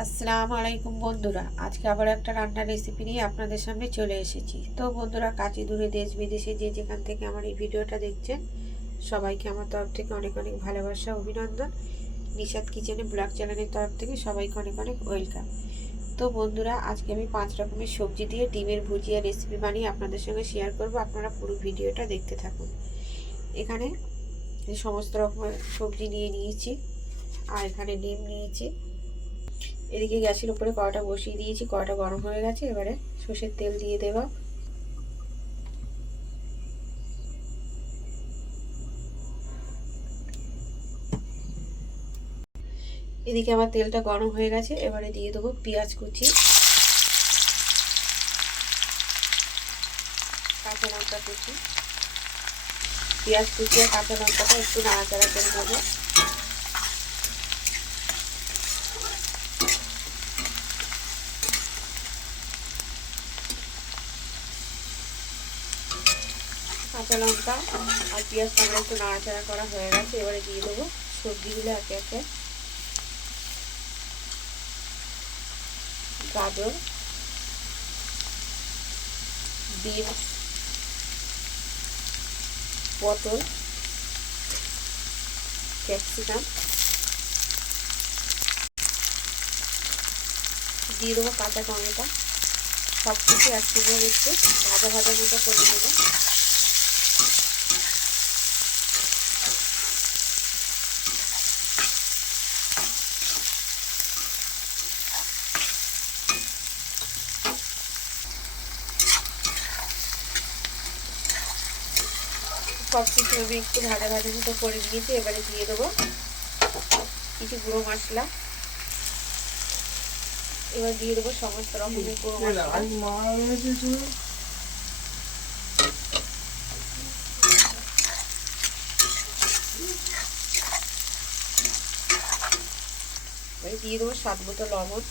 আসসালামু আলাইকুম বন্ধুরা, আজকে আবার একটা রান্নার রেসিপি নিয়ে আপনাদের সামনে চলে এসেছি। তো বন্ধুরা, কাছে দূরে দেশ বিদেশে যে যেখান থেকে আমার এই ভিডিওটা দেখছেন, সবাইকে আমার তরফ থেকে অনেক অনেক ভালোবাসা, অভিনন্দন। নিষাদ কিচেনে ব্লগ চ্যানেলের তরফ থেকে সবাইকে অনেক অনেক ওয়েলকাম। তো বন্ধুরা, আজকে আমি পাঁচ রকমের সবজি দিয়ে ডিমের ভুজিয়া রেসিপি বানিয়ে আপনাদের সঙ্গে শেয়ার করব। আপনারা পুরো ভিডিওটা দেখতে থাকুন। এখানে সমস্ত রকমের সবজি নিয়ে নিয়েছি, আর এখানে ডিম নিয়েছি। এদিকে গ্যাসের উপরে কড়াটা বসিয়ে দিয়েছি, কড়াটা গরম হয়ে গেছে, এবারে সর্ষের তেল দিয়ে দেব। এদিকে আমার তেলটা গরম হয়ে গেছে, এবারে দিয়ে দেবো পেঁয়াজ কুচি। কাঁচা লঙ্কা কুচি। পেঁয়াজ কুচি আর কাঁচা লঙ্কাটা একটু নাড়াচাড়া করে দেবো কাঁচা লঙ্কা আর পেঁয়াজটা আমার একটু নাড়াচাড়া করা হয়ে গেছে, এবারে দিয়ে দেবো সবজিগুলো একে একে। গাজর, বিনস, পটল, ক্যাপসিকাম। দিয়ে দেবো কাঁচা টমেটো। সব কিছু একসঙ্গে একটু ভাজা ভাজা মতো করে দেবো। সব কিছু আমি একটু ভাজা ভাজা মতো করে নিয়েছি এবারে দিয়ে দেবো কিছু গুঁড়ো মশলা। এবার দিয়ে দেবো সমস্ত রকমের গুঁড়ো মশলা। দিয়ে দেবো স্বাদ মতো লবণ।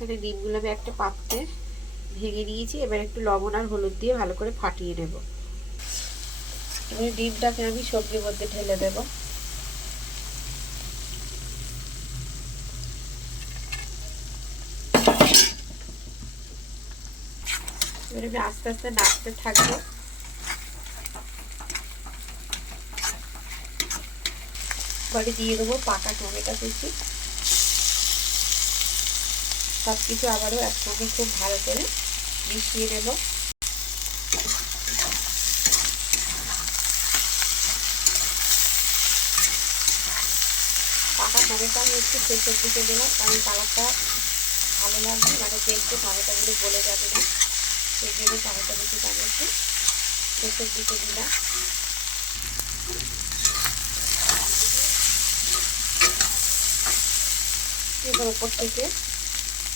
এখানে ডিমগুলো আমি একটা পাত্রে ভেঙে নিয়েছি এবার একটু লবণ আর হলুদ দিয়ে ভালো করে ফাটিয়ে নেব। এবার ডিমটাকে আমি সবজির মধ্যে ঢেলে দেব। এবার আমি আস্তে আস্তে নাড়তে থাকব। এবারে দিয়ে দেবো পাকা টমেটো কুচি। সব কিছু আবারও একসঙ্গে খুব ভালো করে মিশিয়ে নেব। পাকা টমেটো আমি একটু শেষের দিকে দিলাম, কারণ কালারটা ভালো লাগবে মানে দেখতে টমেটোগুলো গলে যাবে না। সেই জন্য টমেটো দিকে আমি একটু শেষের দিকে দিলাম। এবার ওপর থেকে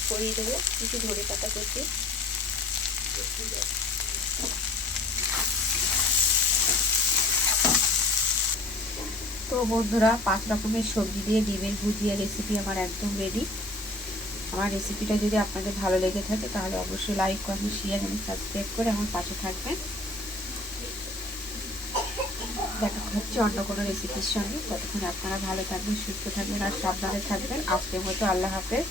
ছড়িয়ে দেবো কিছু ধরে পাতা কুচি তো বন্ধুরা, পাঁচ রকমের সবজি দিয়ে ডিমের ভুজিয়া রেসিপি আমার একদম রেডি আমার রেসিপিটা যদি আপনাদের ভালো লেগে থাকে, তাহলে অবশ্যই লাইক কমেন্ট শেয়ার এবং সাবস্ক্রাইব করে আমার পাশে থাকবেন। দেখা হচ্ছে অন্য কোনো রেসিপির সঙ্গে। ততক্ষণ আপনারা ভালো থাকবেন, সুস্থ থাকবেন আর সাবধানে থাকবেন। আজকের মতো আল্লাহ হাফেজ।